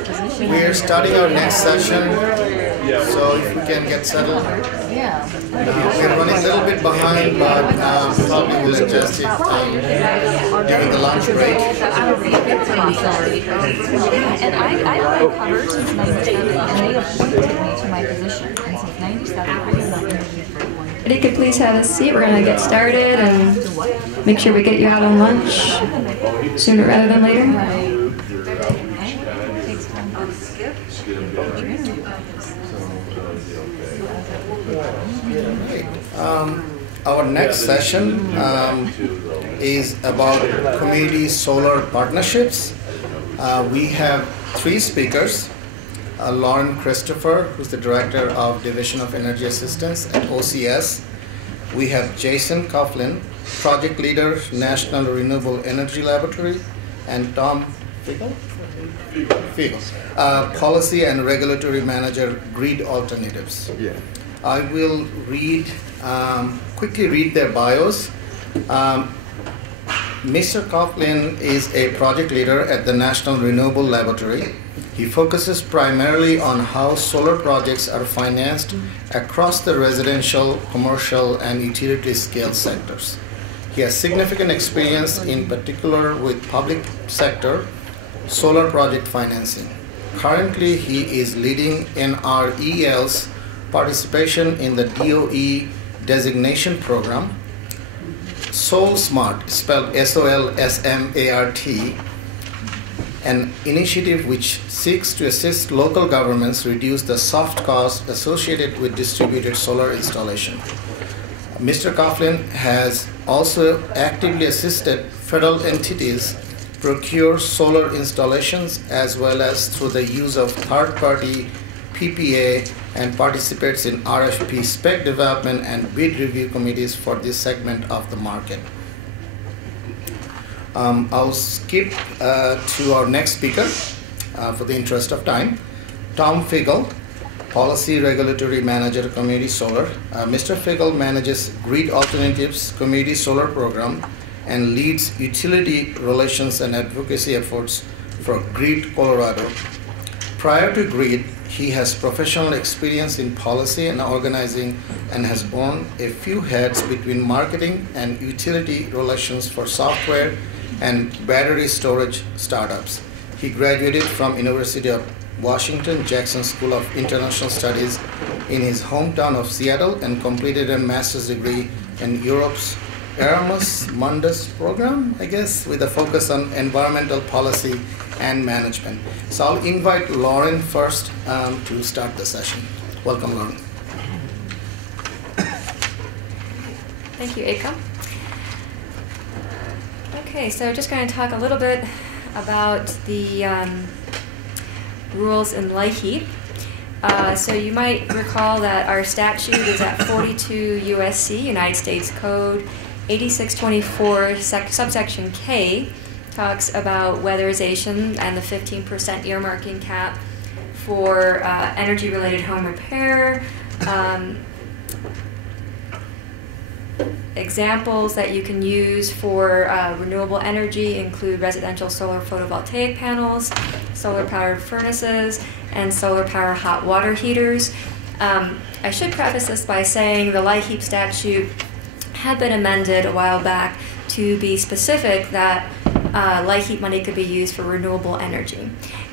We're starting our next session, so if we can get settled. We're running a little bit behind, but probably we'll adjust it during the lunch break. And I've been covered since 97, and they appointed me to my position. And since 97, I have not interviewed for one. If you could please have a seat, we're going to get started and make sure we get you out on lunch sooner rather than later. Our next session is about community solar partnerships. We have three speakers. Lauren Christopher, who's the Director of Division of Energy Assistance at OCS. We have Jason Coughlin, Project Leader, National Renewable Energy Laboratory, and Tom Fiegel, Policy and Regulatory Manager, Grid Alternatives. Yeah. I will quickly read their bios. Mr. Coughlin is a project leader at the National Renewable Laboratory. He focuses primarily on how solar projects are financed across the residential, commercial, and utility scale sectors. He has significant experience in particular with public sector solar project financing. Currently, he is leading NREL's participation in the DOE designation program, SolSmart, spelled S-O-L-S-M-A-R-T, an initiative which seeks to assist local governments reduce the soft costs associated with distributed solar installation. Mr. Coughlin has also actively assisted federal entities procure solar installations as well as through the use of third-party PPA and participates in RFP spec development and bid review committees for this segment of the market. I'll skip to our next speaker for the interest of time. Tom Fiegel, Policy Regulatory Manager, Community Solar. Mr. Fiegel manages Grid Alternatives Community Solar Program and leads utility relations and advocacy efforts for Grid Colorado. Prior to Grid, he has professional experience in policy and organizing and has worn a few hats between marketing and utility relations for software and battery storage startups. He graduated from University of Washington Jackson School of International Studies in his hometown of Seattle and completed a master's degree in Europe's Erasmus Mundus program, I guess, with a focus on environmental policy and management. So I'll invite Lauren first to start the session. Welcome, Lauren. Thank you, Ekam. Okay, so just going to talk a little bit about the rules in LIHEAP. So you might recall that our statute is at 42 USC, United States Code 8624, subsection K, talks about weatherization and the 15% earmarking cap for energy-related home repair. Examples that you can use for renewable energy include residential solar photovoltaic panels, solar-powered furnaces, and solar-powered hot water heaters. I should preface this by saying the LIHEAP statute had been amended a while back to be specific that LIHEAP money could be used for renewable energy.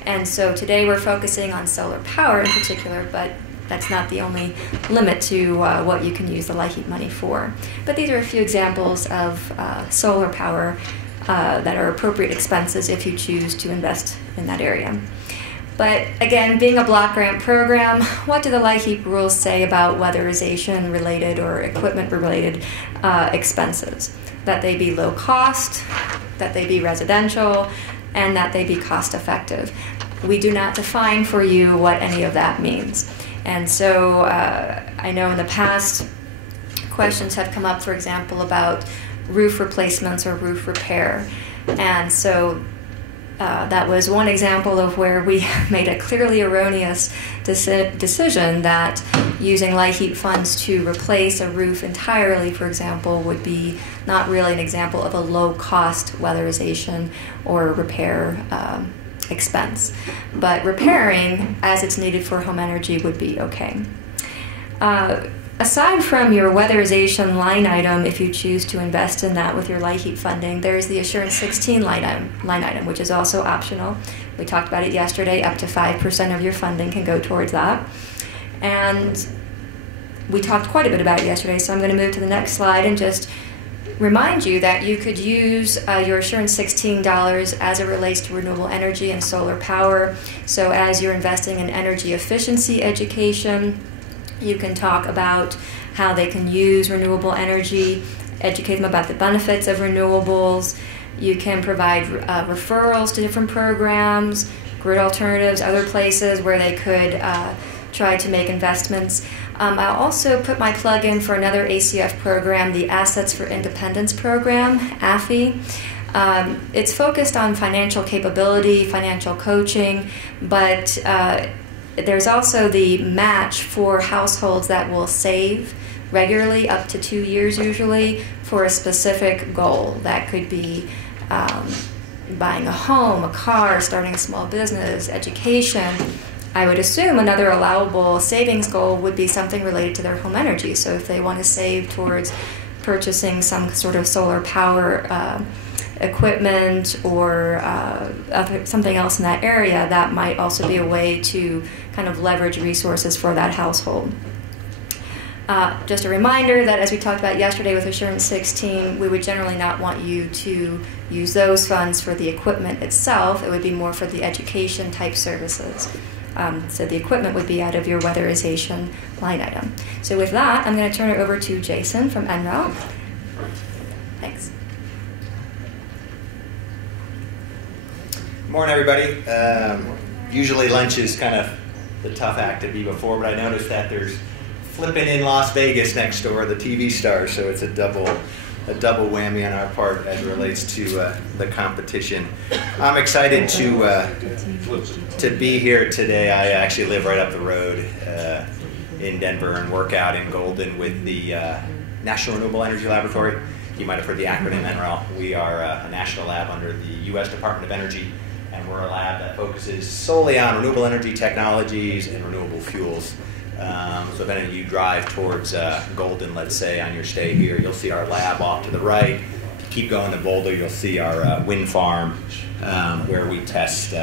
And so today we're focusing on solar power in particular, but that's not the only limit to what you can use the LIHEAP money for. But these are a few examples of solar power that are appropriate expenses if you choose to invest in that area. But again, being a block grant program, what do the LIHEAP rules say about weatherization related or equipment related expenses? That they be low cost, that they be residential, and that they be cost effective. We do not define for you what any of that means. And so I know in the past questions have come up, for example, about roof replacements or roof repair. And so that was one example of where we made a clearly erroneous decision that using LIHEAP funds to replace a roof entirely, for example, would be not really an example of a low-cost weatherization or repair expense. But repairing as it's needed for home energy would be okay. Aside from your weatherization line item, if you choose to invest in that with your light heat funding, there's the Assurance 16 line item, which is also optional. We talked about it yesterday. Up to 5% of your funding can go towards that. And we talked quite a bit about it yesterday, so I'm going to move to the next slide and just remind you that you could use your Assurance 16 dollars as it relates to renewable energy and solar power. So as you're investing in energy efficiency education, you can talk about how they can use renewable energy, educate them about the benefits of renewables. You can provide referrals to different programs, grid alternatives, other places where they could try to make investments. I'll also put my plug in for another ACF program, the Assets for Independence program, AFI. It's focused on financial capability, financial coaching, but there's also the match for households that will save regularly, up to 2 years usually, for a specific goal. That could be buying a home, a car, starting a small business, education. I would assume another allowable savings goal would be something related to their home energy. So if they want to save towards purchasing some sort of solar power equipment or something else in that area, that might also be a way to kind of leverage resources for that household. Just a reminder that as we talked about yesterday with Assurance 16, we would generally not want you to use those funds for the equipment itself. It would be more for the education type services. So the equipment would be out of your weatherization line item. So with that, I'm going to turn it over to Jason from NREL. Thanks. Good morning, everybody. Usually lunch is kind of the tough act to be before, but I noticed that there's flipping in Las Vegas next door, the TV stars, so it's a double whammy on our part as it relates to the competition. I'm excited to be here today. I actually live right up the road in Denver and work out in Golden with the National Renewable Energy Laboratory. You might have heard the acronym NREL. We are a national lab under the U.S. Department of Energy, and we're a lab that focuses solely on renewable energy technologies and renewable fuels. So if any of you drive towards Golden, let's say, on your stay here, you'll see our lab off to the right. Keep going to Boulder, you'll see our wind farm where we test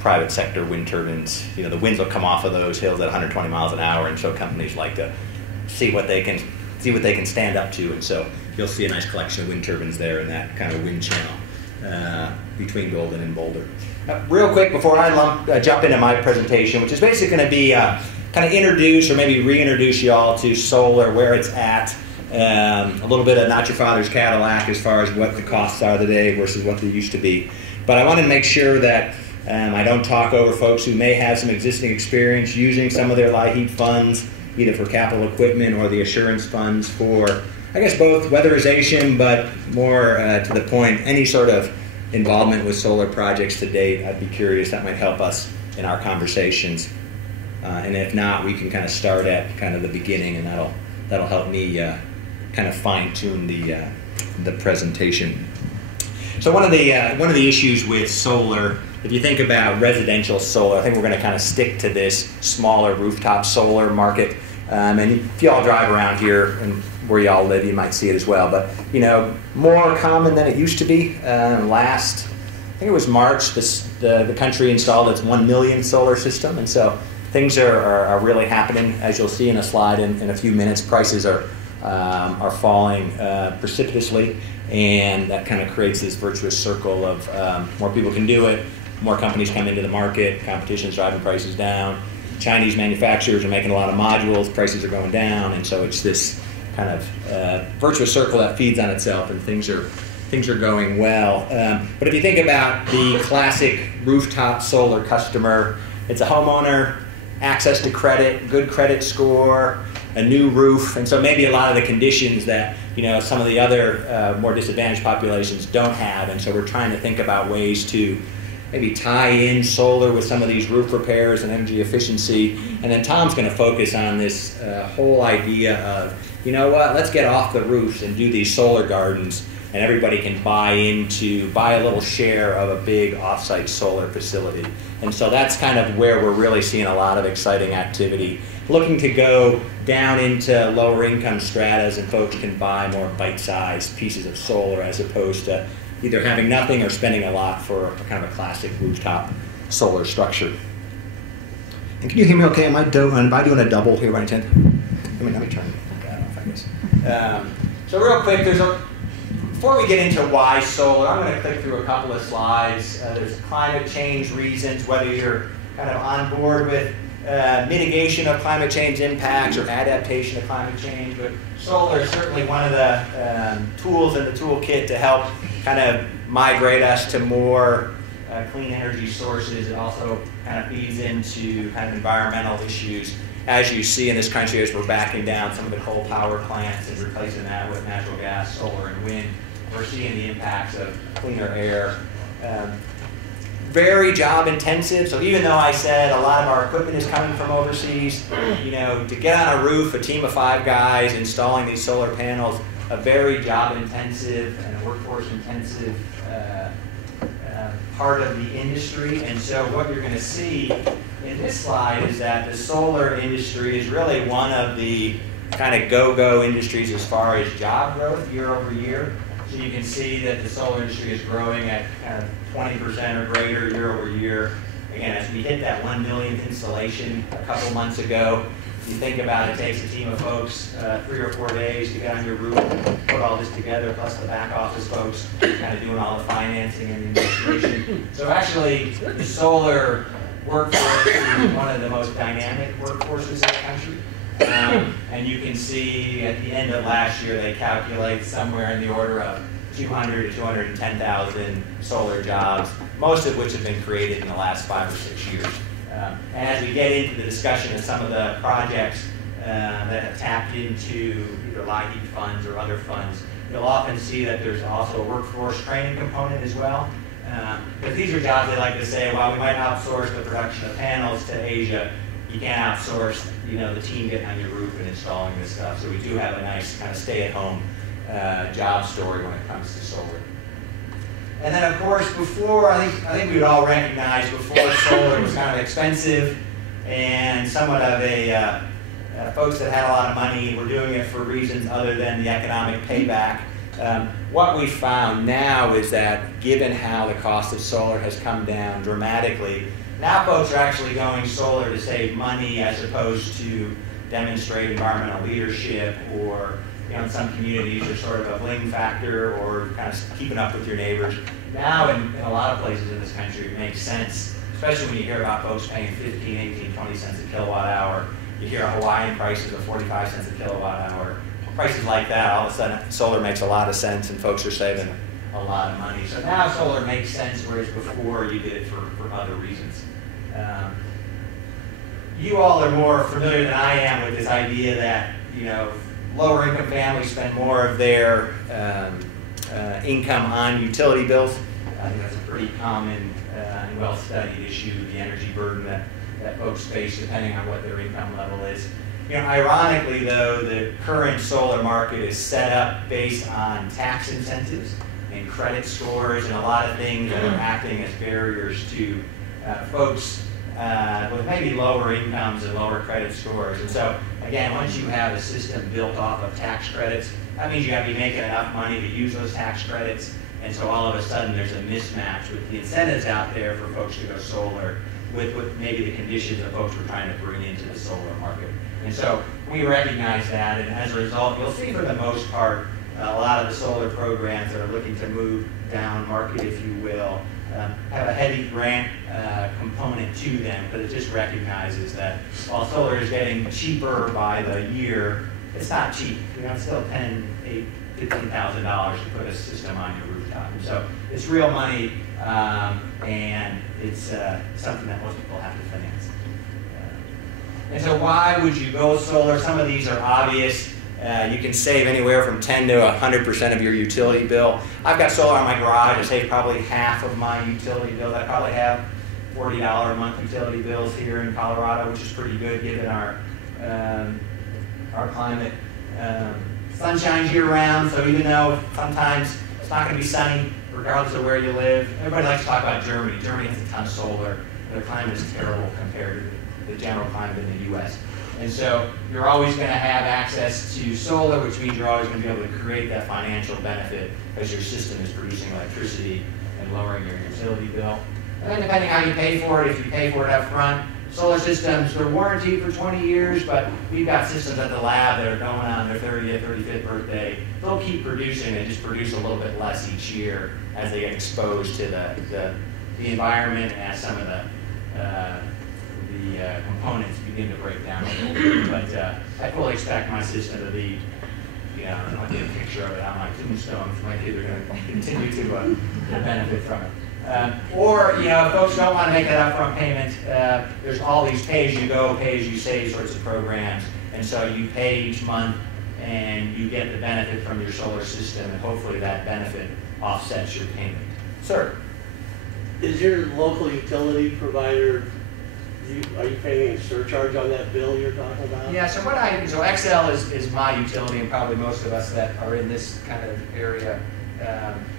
private sector wind turbines. You know, the winds will come off of those hills at 120 miles an hour, and so companies like to see what they can stand up to. And so you'll see a nice collection of wind turbines there in that kind of wind channel between Golden and Boulder. Real quick before I jump into my presentation, which is basically going to be kind of introduce or maybe reintroduce you all to solar, where it's at, a little bit of not your father's Cadillac as far as what the costs are today versus what they used to be. But I want to make sure that I don't talk over folks who may have some existing experience using some of their light heat funds, either for capital equipment or the assurance funds for, I guess, both weatherization, but more to the point, any sort of involvement with solar projects to date. I'd be curious. That might help us in our conversations. And if not, we can kind of start at kind of the beginning, and that'll help me kind of fine-tune the presentation. So one of the issues with solar, if you think about residential solar, I think we're going to kind of stick to this smaller rooftop solar market. And if you all drive around here and where you all live, you might see it as well. But you know, more common than it used to be. I think it was March, the country installed its 1 million solar system, and so things are really happening. As you'll see in a slide in a few minutes, prices are falling precipitously, and that kind of creates this virtuous circle of more people can do it, more companies come into the market, competition's driving prices down. Chinese manufacturers are making a lot of modules, prices are going down, and so it's this kind of virtuous circle that feeds on itself, and things are going well. But if you think about the classic rooftop solar customer, it's a homeowner, access to credit, good credit score, a new roof, and so maybe a lot of the conditions that some of the other more disadvantaged populations don't have, and so we're trying to think about ways to maybe tie in solar with some of these roof repairs and energy efficiency. And then Tom's going to focus on this whole idea of, let's get off the roofs and do these solar gardens and everybody can buy a little share of a big off-site solar facility. And so that's kind of where we're really seeing a lot of exciting activity. Looking to go down into lower income stratas, and folks can buy more bite-sized pieces of solar as opposed to either having nothing or spending a lot for a kind of a classic rooftop solar structure. And can you hear me okay? Am I doing a double here by any chance? Let me turn. I don't know if I guess. So real quick, before we get into why solar, I'm going to click through a couple of slides. There's climate change reasons, whether you're kind of on board with mitigation of climate change impacts or adaptation to climate change, but solar is certainly one of the tools in the toolkit to help kind of migrate us to more clean energy sources. It also kind of feeds into kind of environmental issues. As you see in this country, as we're backing down some of the coal power plants and replacing that with natural gas, solar, and wind, we're seeing the impacts of cleaner air. Very job intensive, so even though I said a lot of our equipment is coming from overseas, to get on a roof, a team of 5 guys installing these solar panels, a very job intensive and workforce intensive part of the industry. And so what you're going to see in this slide is that the solar industry is really one of the kind of go-go industries as far as job growth year over year. So you can see that the solar industry is growing at kind of 20% or greater year over year. Again, as we hit that 1 millionth installation a couple months ago, you think about it, takes a team of folks 3 or 4 days to get on your roof and put all this together, plus the back office folks kind of doing all the financing and the administration. So actually, the solar workforce is one of the most dynamic workforces in the country. And you can see at the end of last year, they calculate somewhere in the order of 200 to 210,000 solar jobs, most of which have been created in the last 5 or 6 years. And as we get into the discussion of some of the projects that have tapped into either LIHEAP funds or other funds, you'll often see that there's also a workforce training component as well. Because these are jobs, they like to say, while we might outsource the production of panels to Asia, you can't outsource, the team getting on your roof and installing this stuff. So we do have a nice kind of stay-at-home job story when it comes to solar. And then, of course, before, I think we would all recognize before solar was kind of expensive and somewhat of a, folks that had a lot of money were doing it for reasons other than the economic payback. What we found now is that given how the cost of solar has come down dramatically, now folks are actually going solar to save money as opposed to demonstrate environmental leadership, or in some communities there's sort of a bling factor or kind of keeping up with your neighbors. Now in a lot of places in this country it makes sense, especially when you hear about folks paying 15, 18, 20 cents a kilowatt hour. You hear Hawaiian prices of 45 cents a kilowatt hour. Prices like that, all of a sudden solar makes a lot of sense and folks are saving a lot of money. So now solar makes sense, whereas before you did it for other reasons. You all are more familiar than I am with this idea that lower income families spend more of their income on utility bills. I think that's a pretty common and well-studied issue, the energy burden that folks face depending on what their income level is. Ironically though, the current solar market is set up based on tax incentives and credit scores and a lot of things that are acting as barriers to folks with maybe lower incomes and lower credit scores. And so, again, once you have a system built off of tax credits, that means you have to be making enough money to use those tax credits. And so all of a sudden there's a mismatch with the incentives out there for folks to go solar with maybe the conditions that folks were trying to bring into the solar market. And so we recognize that, and as a result, you'll see for the most part, a lot of the solar programs that are looking to move down market, if you will, have a heavy grant component to them, but it just recognizes that while solar is getting cheaper by the year, it's not cheap. It's still $10,000, $8,000, $15,000 to put a system on your rooftop. And so it's real money, and it's something that most people have to finance. And so why would you go solar? Some of these are obvious. You can save anywhere from 10 to 100% of your utility bill. I've got solar on my garage. I save probably half of my utility bill. I probably have $40 a month utility bills here in Colorado, which is pretty good given our climate. Sun shines year round, so even though sometimes It's not going to be sunny regardless of where you live. Everybody likes to talk about Germany. Germany has a ton of solar. Their climate is terrible compared to the general climate in the U.S. And so you're always going to have access to solar, which means you're always going to be able to create that financial benefit as your system is producing electricity and lowering your utility bill. And then depending how you pay for it, if you pay for it up front, solar systems, they're warranted for 20 years, but we've got systems at the lab that are going on their 30th, 35th birthday. They'll keep producing, they just produce a little bit less each year as they get exposed to the environment, as some of the components begin to break down a little bit. But I fully expect my system to be, I'll get a picture of it on my tombstone, so my kids are going to continue to benefit from it. Or, if folks don't want to make that upfront payment, there's all these pay-as-you-go, pay-as-you-save sorts of programs. And so you pay each month and you get the benefit from your solar system, and hopefully that benefit offsets your payment. Sir? Is your local utility provider, are you paying any surcharge on that bill you're talking about? Yeah, so XL is my utility, and probably most of us that are in this kind of area.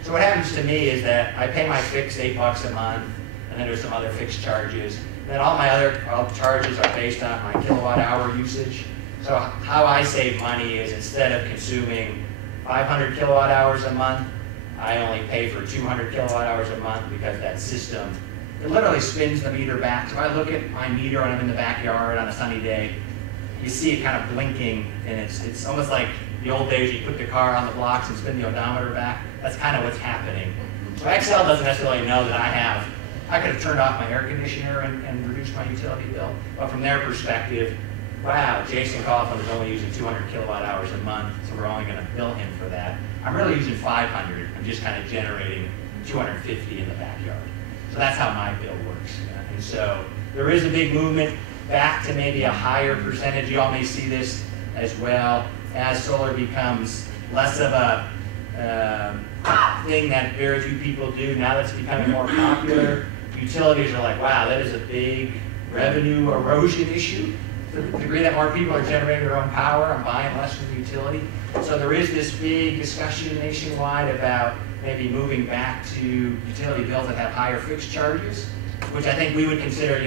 So what happens to me is that I pay my fixed $8 a month, and then there's some other fixed charges. And then all the charges are based on my kilowatt hour usage. So how I save money is, instead of consuming 500 kilowatt hours a month, I only pay for 200 kilowatt hours a month, because that system, it literally spins the meter back. So if I look at my meter when I'm in the backyard on a sunny day, you see it kind of blinking, and it's almost like the old days you put the car on the blocks and spin the odometer back. That's kind of what's happening. So XL doesn't necessarily know that I could have turned off my air conditioner and reduced my utility bill. But from their perspective, wow, Jason Coughlin is only using 200 kilowatt hours a month, so we're only going to bill him for that. I'm really using 500. I'm just kind of generating 250 in the backyard. So that's how my bill works. And so there is a big movement back to maybe a higher percentage. You all may see this as well, as solar becomes less of a thing that very few people do. Now that it's becoming more popular, utilities are like, wow, that is a big revenue erosion issue. To the degree that more people are generating their own power and buying less from the utility. So there is this big discussion nationwide about maybe moving back to utility bills that have higher fixed charges, which I think we would consider,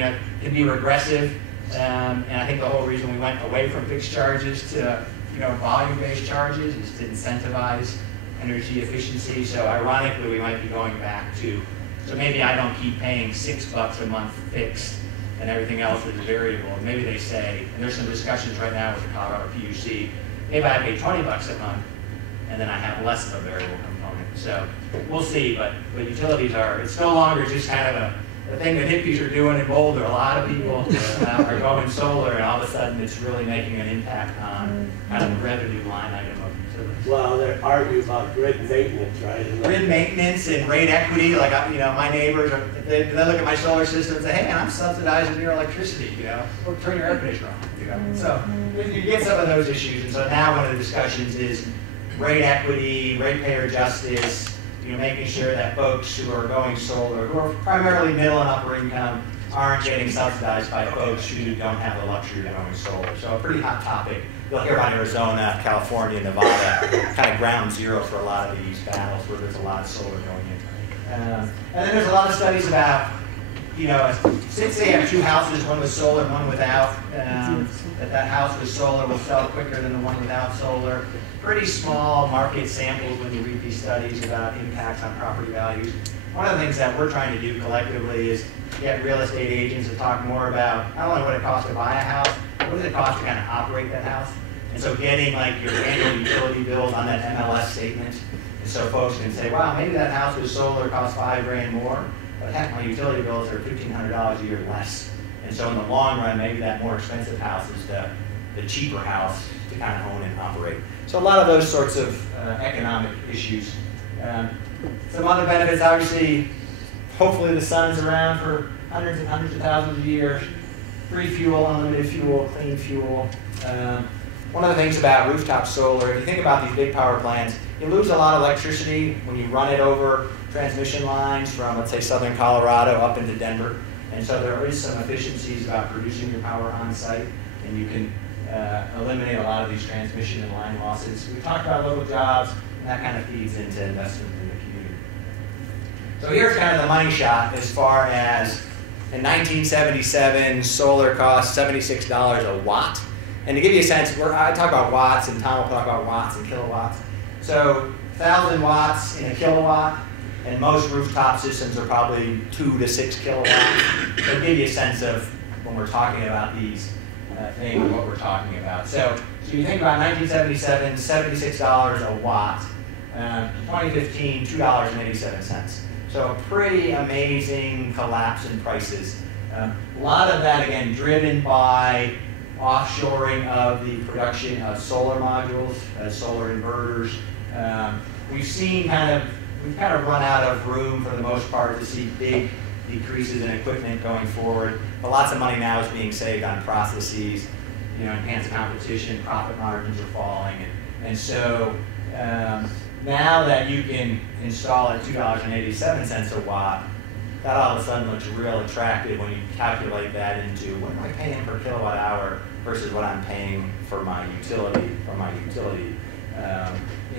can be regressive. And I think the whole reason we went away from fixed charges to volume-based charges is to incentivize energy efficiency. So ironically, we might be going back to, so maybe I don't keep paying $6 a month fixed and everything else is variable. Maybe they say, and there's some discussions right now with the Colorado PUC, maybe I pay $20 a month and then I have less of a variable component. So we'll see, but utilities it's no longer just kind of the thing that hippies are doing in Boulder. A lot of people are going solar, and all of a sudden it's really making an impact on kind of the revenue line item of utilities. Well, they argue about grid maintenance, right? Grid maintenance and rate equity. Like, my neighbors, they look at my solar system and say, hey, I'm subsidizing your electricity, or turn your air conditioner on, So you get some of those issues. And so now one of the discussions is rate equity, ratepayer justice, making sure that folks who are going solar, who are primarily middle and upper income, aren't getting subsidized by folks who don't have the luxury of going solar. So a pretty hot topic. You'll hear about Arizona, California, Nevada, kind of ground zero for a lot of these battles where there's a lot of solar going in. And then there's a lot of studies about, since they have two houses, one with solar and one without, that house with solar will sell quicker than the one without solar. Pretty small market samples when you read these studies about impacts on property values. One of the things that we're trying to do collectively is get real estate agents to talk more about not only what it costs to buy a house, but what does it cost to kind of operate that house. And so getting your annual utility bills on that MLS statement, and so folks can say, wow, maybe that house with solar costs $5,000 more, but heck, my utility bills are $1,500 a year less. And so in the long run, maybe that more expensive house is the cheaper house to kind of own and operate. So a lot of those sorts of economic issues. Some other benefits, obviously, hopefully the sun is around for hundreds and hundreds of thousands of years. Free fuel, unlimited fuel, clean fuel. One of the things about rooftop solar, if you think about these big power plants, you lose a lot of electricity when you run it over transmission lines from, let's say, southern Colorado up into Denver. And so there is some efficiencies about producing your power on site, and you can eliminate a lot of these transmission and line losses. We talked about local jobs, and that kind of feeds into investment in the So here's kind of the money shot as far as in 1977, solar cost $76 a watt. And to give you a sense, I talk about watts, and Tom will talk about watts and kilowatts. So 1,000 watts in a kilowatt, and most rooftop systems are probably 2 to 6 kilowatts. To give you a sense of when we're talking about these things, what we're talking about. So you think about 1977, $76 a watt. 2015, $2.87. So a pretty amazing collapse in prices. A lot of that, again, driven by offshoring of the production of solar modules, solar inverters. We've kind of run out of room for the most part to see big decreases in equipment going forward. But lots of money now is being saved on processes, enhanced competition, profit margins are falling. And so now that you can install at $2.87 a watt, that all of a sudden looks real attractive when you calculate that into what am I paying per kilowatt hour versus what I'm paying for my utility.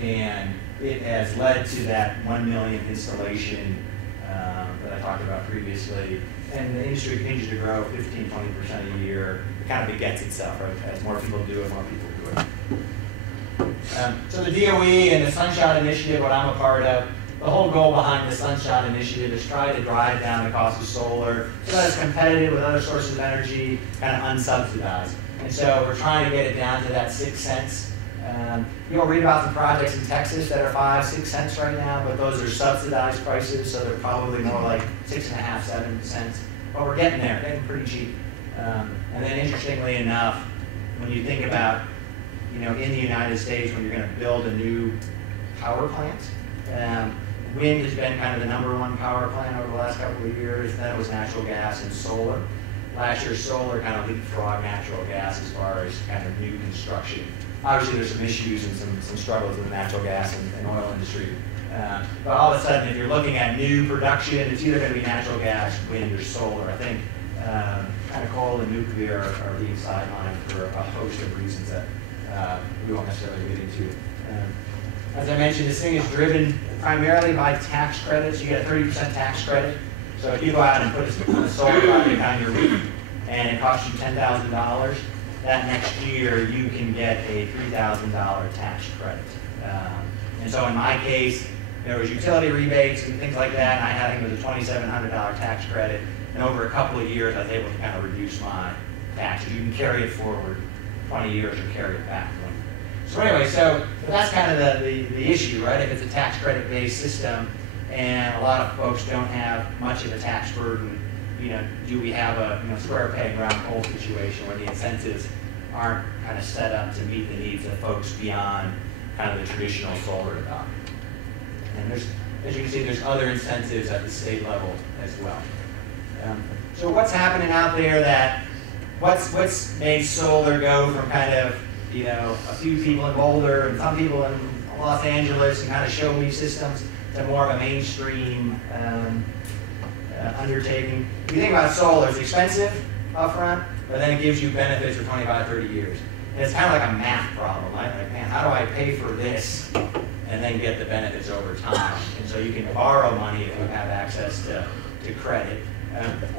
And it has led to that 1 million installation that I talked about previously. And the industry continues to grow 15–20% a year. It kind of begets itself, right? As more people do it, more people do it. So the DOE and the Sunshot Initiative, what I'm a part of, the whole goal behind the Sunshot Initiative is try to drive down the cost of solar so that it's competitive with other sources of energy, kind of unsubsidized. And so we're trying to get it down to that 6 cents. You'll read about some projects in Texas that are 5–6 cents right now, but those are subsidized prices, so they're probably more like 6.5–7 cents. But we're getting there, getting pretty cheap. And then interestingly enough, when you think about, in the United States, when you're going to build a new power plant, wind has been kind of the #1 power plant over the last couple of years. Then it was natural gas and solar. Last year, solar kind of leapfrogged natural gas as far as kind of new construction. Obviously, there's some issues and some struggles in the natural gas and oil industry. But all of a sudden, if you're looking at new production, it's either going to be natural gas, wind, or solar. I think kind of coal and nuclear are being sidelined for a host of reasons that we won't necessarily get into. As I mentioned, this thing is driven primarily by tax credits. You get a 30% tax credit. So if you go out and put a solar project on your roof and it costs you $10,000, that next year you can get a $3,000 tax credit. And so in my case, there was utility rebates and things like that, and I had it was a $2,700 tax credit. And over a couple of years, I was able to kind of reduce my taxes. You can carry it forward 20 years or carry it back. So anyway, so that's kind of the issue, right? If it's a tax credit-based system, and a lot of folks don't have much of a tax burden, do we have a square peg round hole situation where the incentives aren't kind of set up to meet the needs of folks beyond kind of the traditional solar adoption? And there's, as you can see, there's other incentives at the state level as well. So what's happening out there that, what's made solar go from kind of, a few people in Boulder and some people in Los Angeles and kind of show me systems to more of a mainstream undertaking? If you think about solar, it's expensive upfront, but then it gives you benefits for 25–30 years. And it's kind of like a math problem, right? Like, man, how do I pay for this and then get the benefits over time? And so you can borrow money if you have access to credit.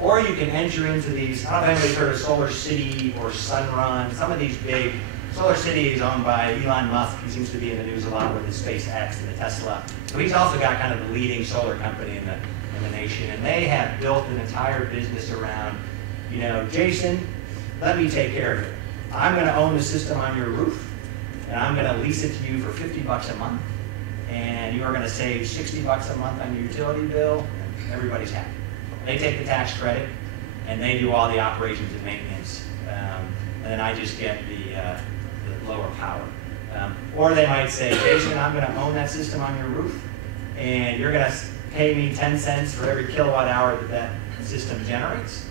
Or you can enter into these, I don't know if anybody's heard of Solar City or Sunrun, some of these big. Solar City is owned by Elon Musk. He seems to be in the news a lot with his SpaceX and the Tesla. So he's also got kind of the leading solar company in the nation. And they have built an entire business around, Jason, let me take care of it. I'm going to own the system on your roof, and I'm going to lease it to you for $50 a month. And you are going to save $60 a month on your utility bill, and everybody's happy. They take the tax credit, and they do all the operations and maintenance. And then I just get the lower power. Or they might say, Jason, I'm going to own that system on your roof, and you're going to pay me 10 cents for every kilowatt hour that system generates.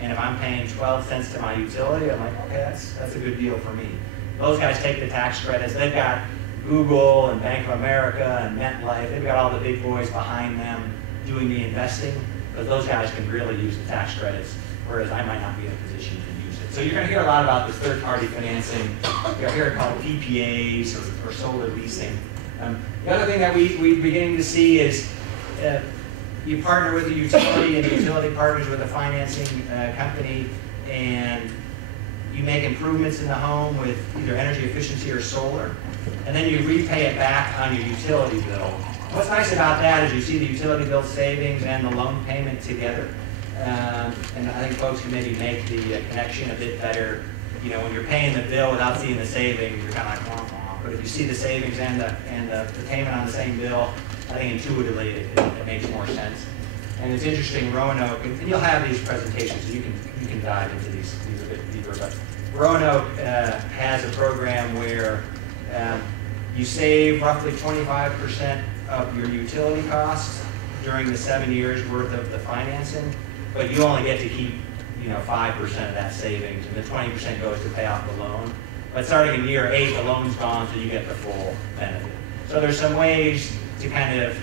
And if I'm paying 12 cents to my utility, I'm like, okay, that's a good deal for me. Those guys take the tax credits. They've got Google and Bank of America and MetLife. They've got all the big boys behind them doing the investing, because those guys can really use the tax credits, whereas I might not be in a position to use it. So you're going to hear a lot about this third-party financing. You'll hear it called PPAs or solar leasing. The other thing that we're beginning to see is you partner with the utility, and the utility partners with a financing company, and you make improvements in the home with either energy efficiency or solar, and then you repay it back on your utility bill. What's nice about that is you see the utility bill savings and the loan payment together. And I think folks can maybe make the connection a bit better. You know, when you're paying the bill without seeing the savings, you're kind of like, womp womp. But if you see the savings and the payment on the same bill, I think intuitively it makes more sense. And it's interesting, Roanoke, and you'll have these presentations, so you can dive into these a bit deeper. But Roanoke has a program where you save roughly 25% of your utility costs during the 7 years worth of the financing, but you only get to keep 5% of that savings, and the 20% goes to pay off the loan. But starting in year 8, the loan's gone, so you get the full benefit. So there's some ways to kind of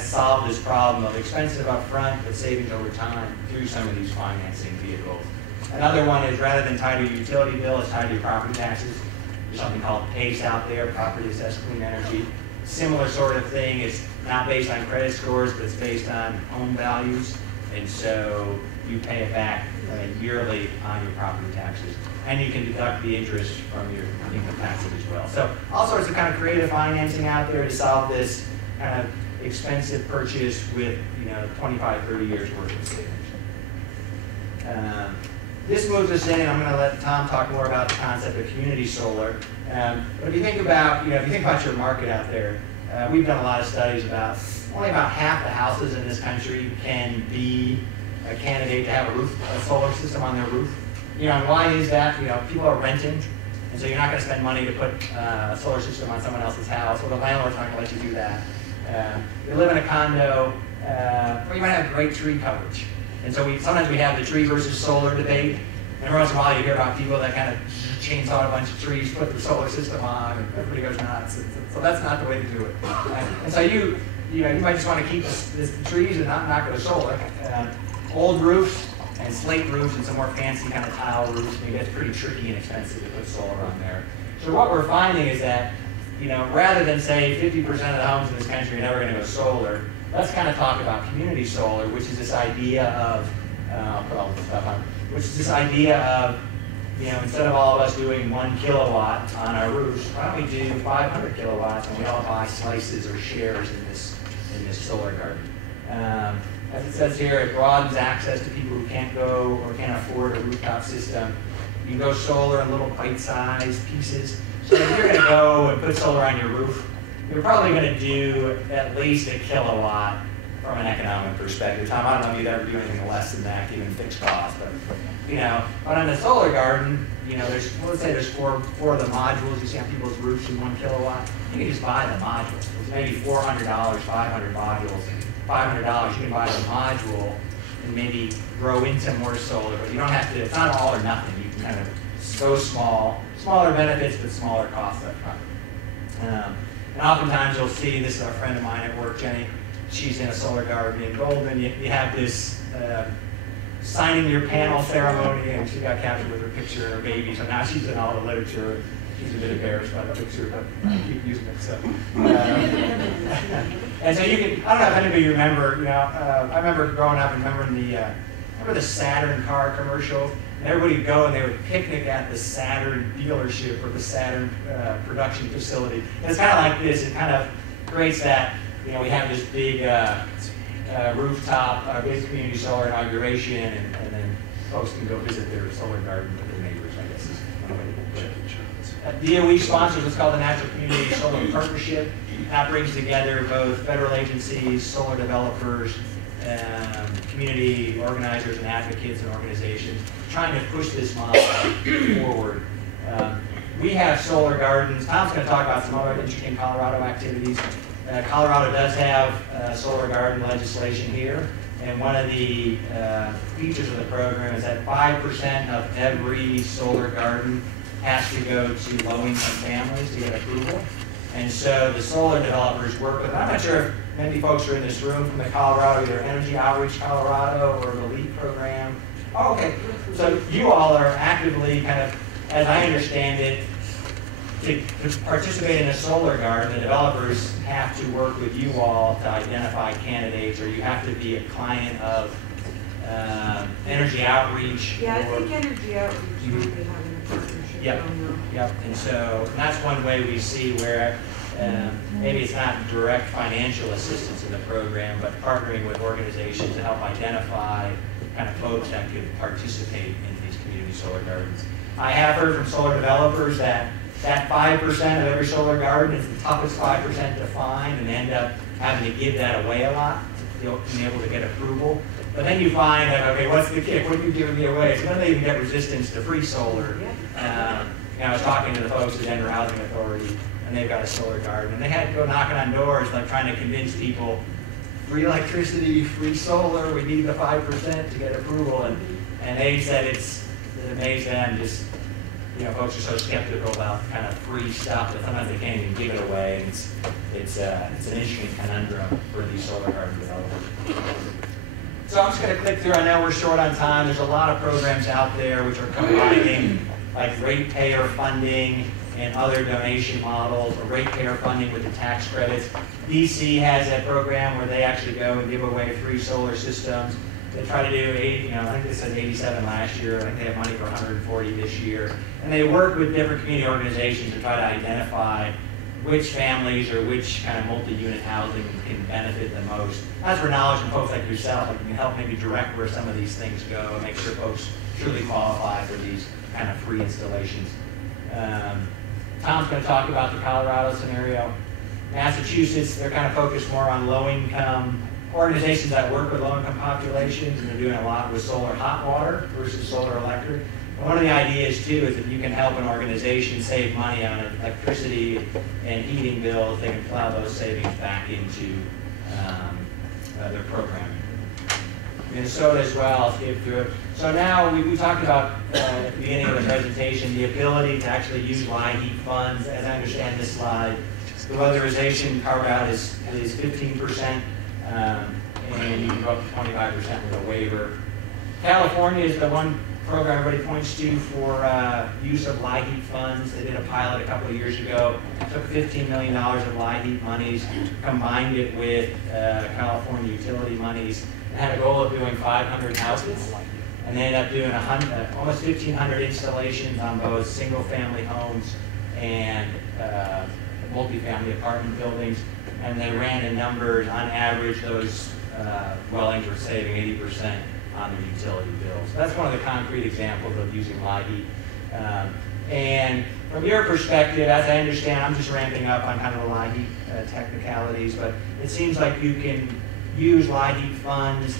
solve this problem of expensive up front, but savings over time through some of these financing vehicles. Another one is, rather than tied to your utility bill, it's tied to your property taxes. There's something called PACE out there, Property Assessed Clean Energy. Similar sort of thing. It's not based on credit scores, but it's based on home values. And so you pay it back yearly on your property taxes. And you can deduct the interest from your income taxes as well. So all sorts of kind of creative financing out there to solve this kind of expensive purchase with 25, 30 years worth of savings. This moves us in, and I'm going to let Tom talk more about the concept of community solar. But if you think about, your market out there, we've done a lot of studies about only about half the houses in this country can be a candidate to have a solar system on their roof. And why is that? People are renting, and so you're not going to spend money to put a solar system on someone else's house, or the landlord's not going to let you do that. You live in a condo, or you might have great tree coverage. And so sometimes we have the tree versus solar debate. And every once in a while you hear about people that kind of chainsaw a bunch of trees, put the solar system on, and everybody goes nuts. So that's not the way to do it. And so you might just want to keep the trees and not go to solar. Old roofs and slate roofs and some more fancy kind of tile roofs, maybe it's pretty tricky and expensive to put solar on there. So what we're finding is that, rather than say 50% of the homes in this country are never going to go solar, let's kind of talk about community solar, which is this idea of, I'll put all this stuff on, which is this idea of, instead of all of us doing 1 kilowatt on our roofs, why don't we do 500 kilowatts and we all buy slices or shares in this solar garden. As it says here, it broadens access to people who can't go or can't afford a rooftop system. You can go solar in little bite-sized pieces. So if you're going to go and put solar on your roof, you're probably going to do at least 1 kilowatt from an economic perspective. Tom, I don't know if you'd ever do anything less than that, given fixed cost, but but on the solar garden, let's say there's four of the modules you see on people's roofs in 1 kilowatt. You can just buy the modules. It's maybe $400, 500 modules. $500, you can buy the module and maybe grow into more solar, but you don't have to. It's not all or nothing. You can kind of go smaller benefits, but smaller costs up front. And oftentimes you'll see, this is a friend of mine at work, Jenny, she's in a solar garden in Golden. You have this signing your panel ceremony, and she got captured with her picture of her baby, so now she's in all the literature. She's a bit embarrassed by the picture, but I keep using it. So, and so you can, I don't know if anybody remember, I remember growing up and remember the Saturn car commercial? And everybody would go and they would picnic at the Saturn dealership or the Saturn production facility. And it's kind of like this. It kind of creates that, we have this big rooftop, big community solar inauguration, and then folks can go visit their solar garden with their neighbors, I guess is one way to put it. DOE sponsors what's called the National Community Solar Partnership. That brings together both federal agencies, solar developers, community organizers and advocates and organizations, trying to push this model forward. We have solar gardens. Tom's going to talk about some other interesting Colorado activities. Colorado does have solar garden legislation here, and one of the features of the program is that 5% of every solar garden has to go to low-income families to get approval. And so the solar developers work with, I'm not sure if many folks are in this room from the Colorado, either Energy Outreach Colorado or the LEAP program. Oh, okay. So you all are actively kind of, as I understand it, to participate in a solar garden, the developers have to work with you all to identify candidates, or you have to be a client of energy outreach. Yeah, I think energy outreach will be having a partnership. Yep. Yep. And that's one way we see where maybe it's not direct financial assistance in the program, but partnering with organizations to help identify kind of folks that could participate in these community solar gardens. I have heard from solar developers that 5% of every solar garden is the toughest 5% to find, and end up having to give that away a lot to be able to get approval. But then you find that, okay, what's the kick? What are you giving me away? So then they even get resistance to free solar. I was talking to the folks at Denver Housing Authority, and they've got a solar garden, and they had to go knocking on doors, like trying to convince people, free electricity, free solar, we need the 5% to get approval. And they said it amazed them, just, folks are so skeptical about kind of free stuff that sometimes they can't even give it away. And it's an interesting conundrum for these solar garden developers. So I'm just going to click through. I know we're short on time. There's a lot of programs out there which are combining like ratepayer funding and other donation models, or ratepayer funding with the tax credits. DC has that program where they actually go and give away free solar systems. They try to do 80, I think they said 87 last year. I think they have money for 140 this year. And they work with different community organizations to try to identify which families or which kind of multi-unit housing can benefit the most. That's where knowledge from folks like yourself can help maybe direct where some of these things go and make sure folks truly qualify for these kind of free installations. Tom's going to talk about the Colorado scenario. Massachusetts, they're kind of focused more on low-income organizations that work with low-income populations, and they're doing a lot with solar hot water versus solar electric. And one of the ideas, too, is if you can help an organization save money on electricity and heating bills, they can plow those savings back into their programming. Minnesota as well, skip through it. So now we talked about at the beginning of the presentation the ability to actually use LIHEAP funds. As I understand this slide, the weatherization carve out is 15%, and you can go up to 25% with a waiver. California is the one program everybody points to for use of LIHEAP funds. They did a pilot a couple of years ago, took $15 million of LIHEAP monies, combined it with California utility monies, and had a goal of doing 500 houses. And they ended up doing almost 1,500 installations on both single-family homes and multifamily apartment buildings. And they ran the numbers. On average, those dwellings were saving 80% on their utility bills. So that's one of the concrete examples of using LIHEAP. And from your perspective, as I understand, I'm just ramping up on kind of the LIHEAP technicalities, but it seems like you can use LIHEAP funds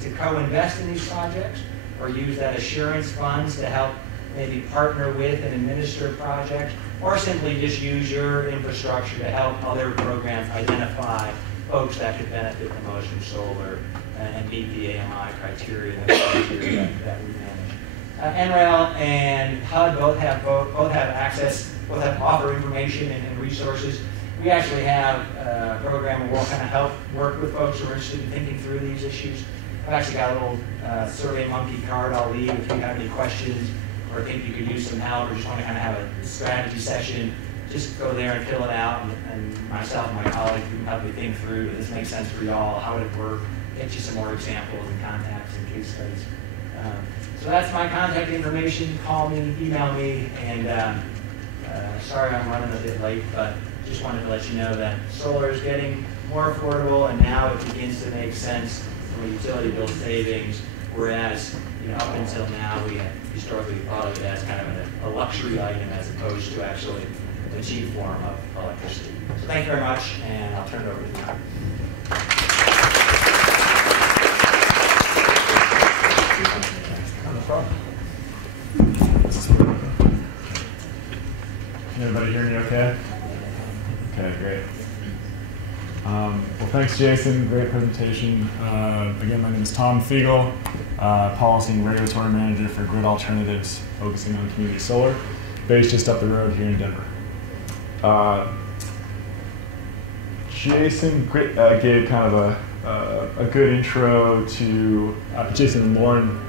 to co-invest in these projects, or use that assurance funds to help maybe partner with and administer projects, or simply just use your infrastructure to help other programs identify folks that could benefit the most from solar and meet the AMI criteria that we manage. NREL and HUD both have access, both have offer information and resources. We actually have a program where we'll kind of help work with folks who are interested in thinking through these issues. I've actually got a little Survey Monkey card I'll leave if you have any questions or think you could use some help or just want to kind of have a strategy session. Just go there and fill it out, and myself and my colleagues can help you think through, does this make sense for y'all, how would it work, get you some more examples and contacts and case studies. So that's my contact information. Call me, email me, and sorry I'm running a bit late, but just wanted to let you know that solar is getting more affordable, and now it begins to make sense from a utility bill savings, whereas up until now we had historically thought of it as kind of a luxury item as opposed to actually a cheap form of electricity. So thank you very much, and I'll turn it over to John. Can everybody hear me okay? Okay, great. Well, thanks, Jason. Great presentation. Again, my name is Tom Fiegel, Policy and Regulatory Manager for Grid Alternatives, focusing on community solar, based just up the road here in Denver. Jason gave kind of a good intro to, Jason and Lauren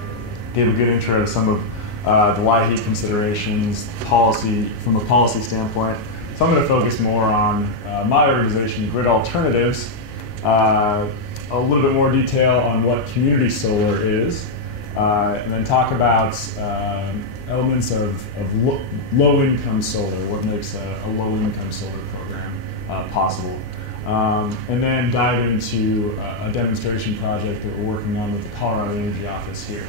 gave a good intro to some of the light heat considerations, policy from a policy standpoint. So I'm going to focus more on my organization, Grid Alternatives, a little bit more detail on what community solar is, and then talk about elements of low-income solar, what makes a low-income solar program possible. And then dive into a demonstration project that we're working on with the Colorado Energy Office here,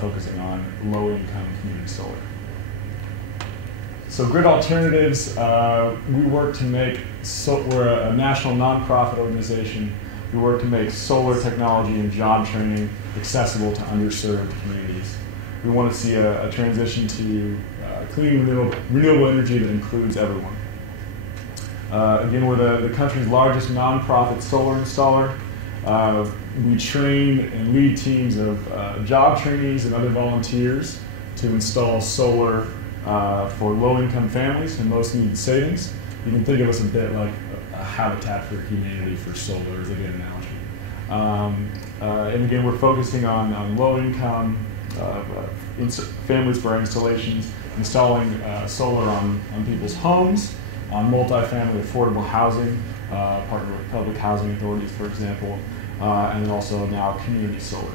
focusing on low-income community solar. So Grid Alternatives, we work to make, we're a national nonprofit organization. We work to make solar technology and job training accessible to underserved communities. We want to see a transition to clean, renewable energy that includes everyone. Again, we're the country's largest nonprofit solar installer. We train and lead teams of job trainees and other volunteers to install solar for low-income families and most needed savings. You can think of us a bit like a Habitat for Humanity for solar is a good analogy. And again, we're focusing on low-income families for our installations, installing solar on people's homes, on multifamily affordable housing, partner with public housing authorities, for example, and then also now community solar.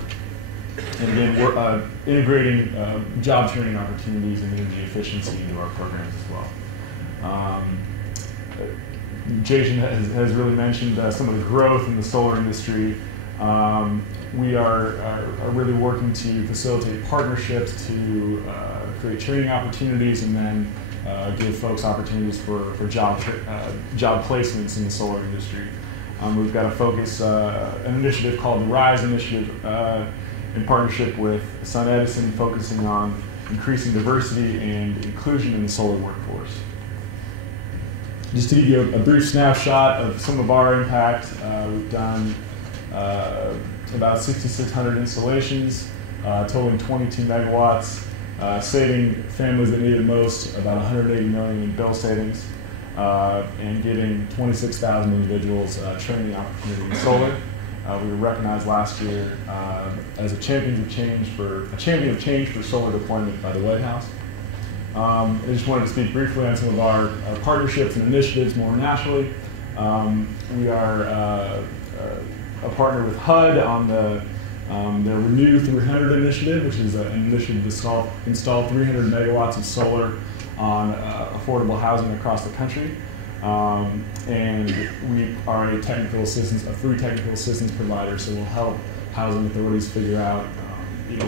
And again, we're integrating job training opportunities and energy efficiency into our programs as well. Jason has really mentioned some of the growth in the solar industry. We are really working to facilitate partnerships to create training opportunities and then give folks opportunities for job placements in the solar industry. We've got a focus, an initiative called the RISE Initiative in partnership with SunEdison, focusing on increasing diversity and inclusion in the solar workforce. Just to give you a brief snapshot of some of our impact, we've done about 6,600 installations, totaling 22 megawatts, saving families that need it most about 180 million in bill savings, and giving 26,000 individuals training opportunity in solar. We were recognized last year as a champion of change for solar deployment by the White House. I just wanted to speak briefly on some of our partnerships and initiatives more nationally. We are a partner with HUD on their Renew 300 initiative, which is an initiative to install 300 megawatts of solar on affordable housing across the country. And we are a free technical assistance provider, so we'll help housing authorities figure out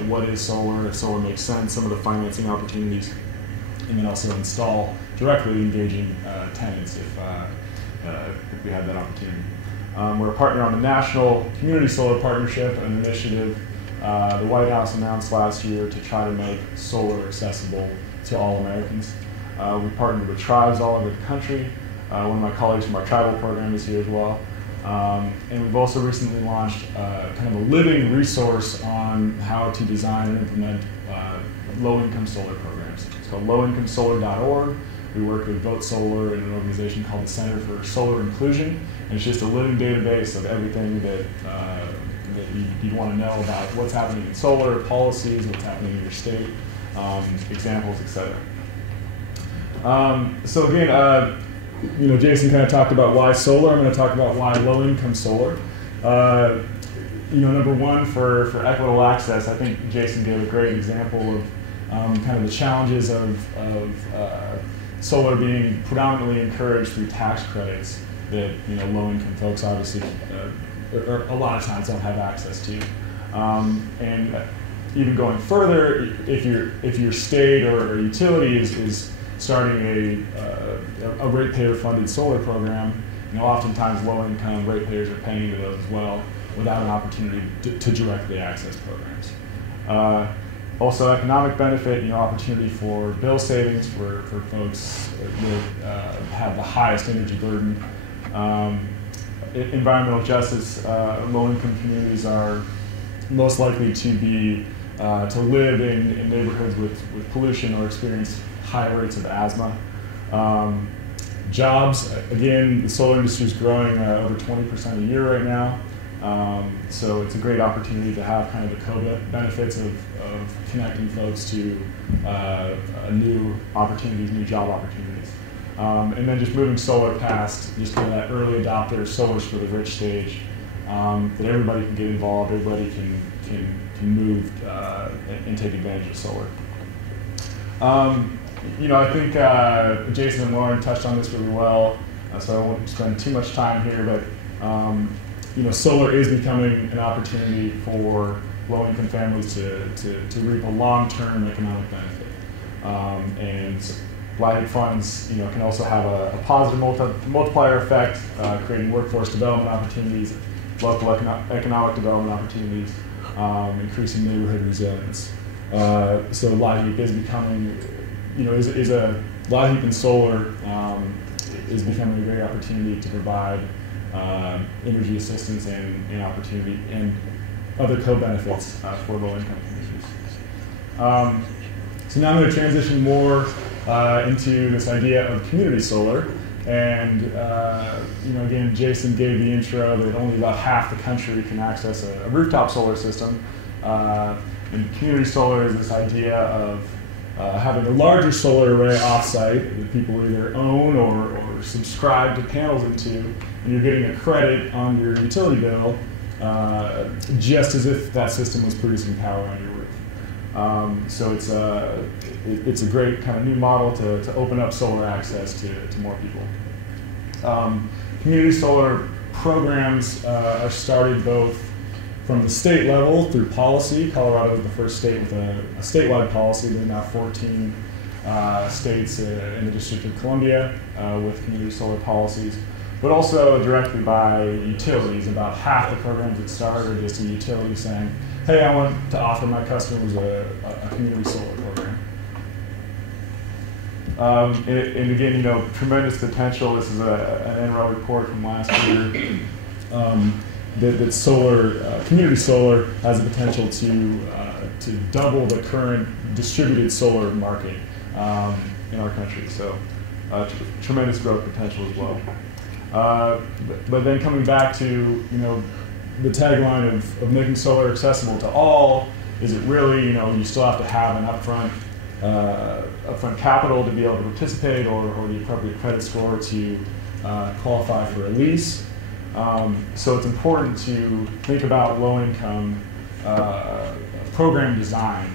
what is solar, if solar makes sense, some of the financing opportunities, and then also install directly engaging tenants if we have that opportunity. We're a partner on the National Community Solar Partnership, an initiative the White House announced last year to try to make solar accessible to all Americans. We've partnered with tribes all over the country. One of my colleagues from our tribal program is here as well. And we've also recently launched kind of a living resource on how to design and implement low-income solar programs. It's called lowincomesolar.org. We work with Vote Solar and an organization called the Center for Solar Inclusion. And it's just a living database of everything that you'd want to know about what's happening in solar, policies, what's happening in your state, examples, etc. So again, Jason kind of talked about why solar. I'm going to talk about why low-income solar. Number one, for equitable access, I think Jason gave a great example of kind of the challenges of solar being predominantly encouraged through tax credits that low-income folks obviously a lot of times don't have access to. And even going further, if your state or utility is starting a ratepayer-funded solar program, oftentimes low-income ratepayers are paying into those as well without an opportunity to directly access programs. Also, economic benefit, opportunity for bill savings for folks that have the highest energy burden. Environmental justice, low-income communities are most likely to live in neighborhoods with pollution or experience high rates of asthma. Jobs, again, the solar industry is growing over 20% a year right now. So it's a great opportunity to have kind of the co-benefits of connecting folks to new opportunities, new job opportunities. And then just moving solar past just kind of that early adopter, solar's for the rich stage, that everybody can get involved, everybody can move and take advantage of solar. I think Jason and Lauren touched on this really well, so I won't spend too much time here, but solar is becoming an opportunity for low-income families to reap a long-term economic benefit. And LIHEAP funds can also have a positive multiplier effect, creating workforce development opportunities, local economic development opportunities, increasing neighborhood resilience. So LIHEAP is becoming, LIHEAP and solar is becoming a great opportunity to provide energy assistance and opportunity and other co-benefits for low-income communities. So now I'm going to transition more into this idea of community solar. And again, Jason gave the intro that only about half the country can access a rooftop solar system. And community solar is this idea of having a larger solar array offsite that people either own or subscribe to panels into, and you're getting a credit on your utility bill just as if that system was producing power on your roof. So it's a great kind of new model to open up solar access to more people. Community solar programs are started both from the state level through policy. Colorado is the first state with a statewide policy. There are now 14 states in the District of Columbia with community solar policies, but also directly by utilities. About half the programs that start are just a utility saying, hey, I want to offer my customers a community solar program. And again, tremendous potential. This is an NREL report from last year. That solar, community solar has the potential to double the current distributed solar market in our country. So tremendous growth potential as well. But then coming back to the tagline of making solar accessible to all, is it really you still have to have an upfront capital to be able to participate or the appropriate credit score to qualify for a lease. So it's important to think about low-income program design.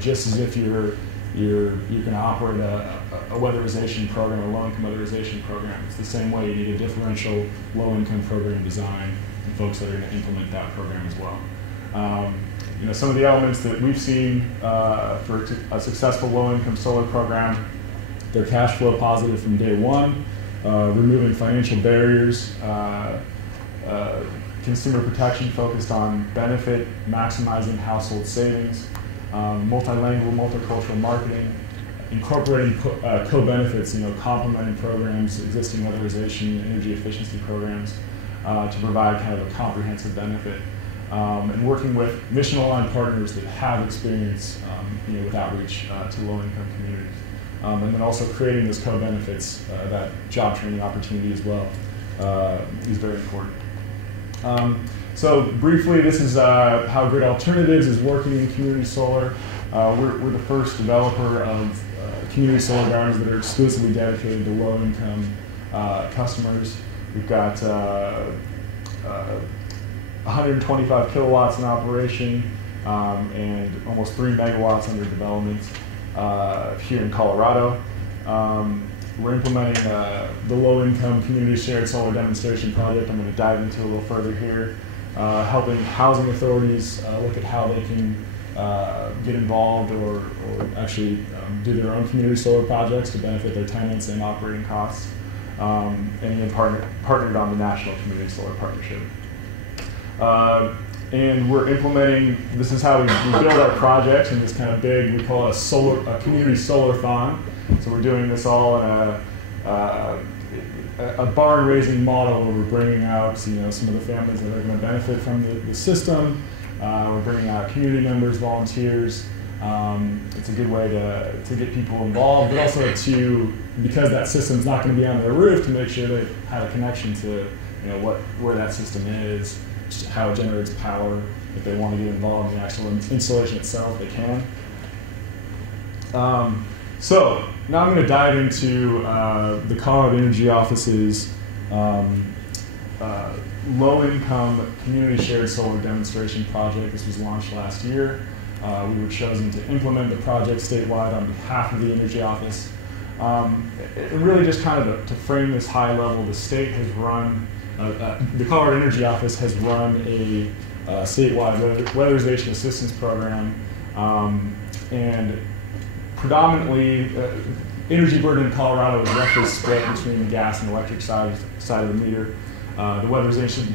Just as if you're going to operate a weatherization program, a low-income weatherization program, it's the same way. You need a differential low-income program design and folks that are going to implement that program as well. Some of the elements that we've seen for a successful low-income solar program, they're cash flow positive from day one. Removing financial barriers, consumer protection focused on benefit, maximizing household savings, multilingual, multicultural marketing, incorporating co-benefits, complementing programs, existing weatherization, energy efficiency programs to provide kind of a comprehensive benefit, and working with mission-aligned partners that have experience with outreach to low-income communities. And then also creating those co-benefits, that job training opportunity as well, is very important. So briefly, this is how Grid Alternatives is working in community solar. We're the first developer of community solar gardens that are exclusively dedicated to low-income customers. We've got 125 kilowatts in operation and almost 3 megawatts under development. Here in Colorado. We're implementing the low-income community shared solar demonstration project. I'm going to dive into a little further here, helping housing authorities look at how they can get involved or actually do their own community solar projects to benefit their tenants and operating costs, and then partnered on the National Community Solar Partnership. And we're implementing, this is how we build our projects in this kind of big, we call it a community solar-thon. So we're doing this all in a barn-raising model where we're bringing out some of the families that are going to benefit from the system. We're bringing out community members, volunteers. It's a good way to get people involved, but also because that system's not going to be on their roof, to make sure they have a connection to where that system is. how it generates power. If they want to get involved in the actual installation itself, they can. So now I'm going to dive into the Colorado Energy Office's low-income community shared solar demonstration project. This was launched last year. We were chosen to implement the project statewide on behalf of the Energy Office. It really just kind of to frame this high level, the state has run, the Colorado Energy Office has run a statewide weatherization assistance program, and predominantly energy burden in Colorado is roughly split between the gas and electric side of the meter. The weatherization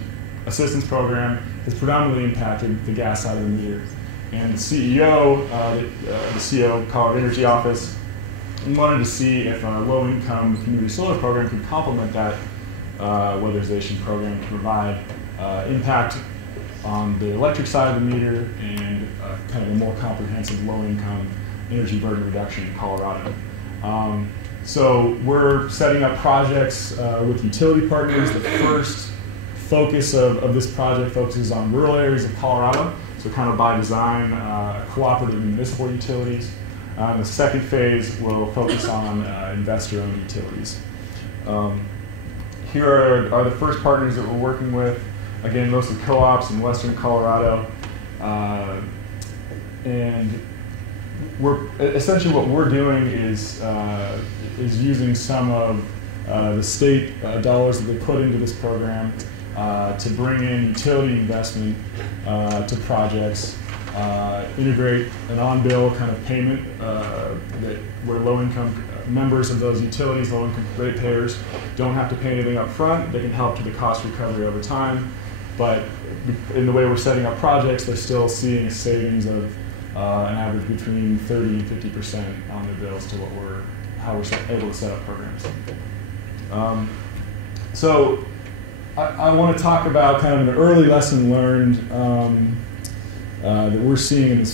assistance program has predominantly impacted the gas side of the meter. And the CEO of Colorado Energy Office wanted to see if a low-income community solar program could complement that weatherization program to provide impact on the electric side of the meter and kind of a more comprehensive low-income energy burden reduction in Colorado. So we're setting up projects with utility partners. The first focus of this project focuses on rural areas of Colorado, so kind of by design, cooperative municipal utilities. The second phase will focus on investor-owned utilities. Here are the first partners that we're working with. Again, mostly co-ops in western Colorado. And essentially what we're doing is using some of the state dollars that they put into this program to bring in utility investment to projects, integrate an on-bill kind of payment where low-income members of those utilities, low-income ratepayers, don't have to pay anything up front. They can help to the cost recovery over time. But in the way we're setting up projects, they're still seeing a savings of an average between 30 and 50% on their bills to how we're able to set up programs. So I want to talk about kind of an early lesson learned that we're seeing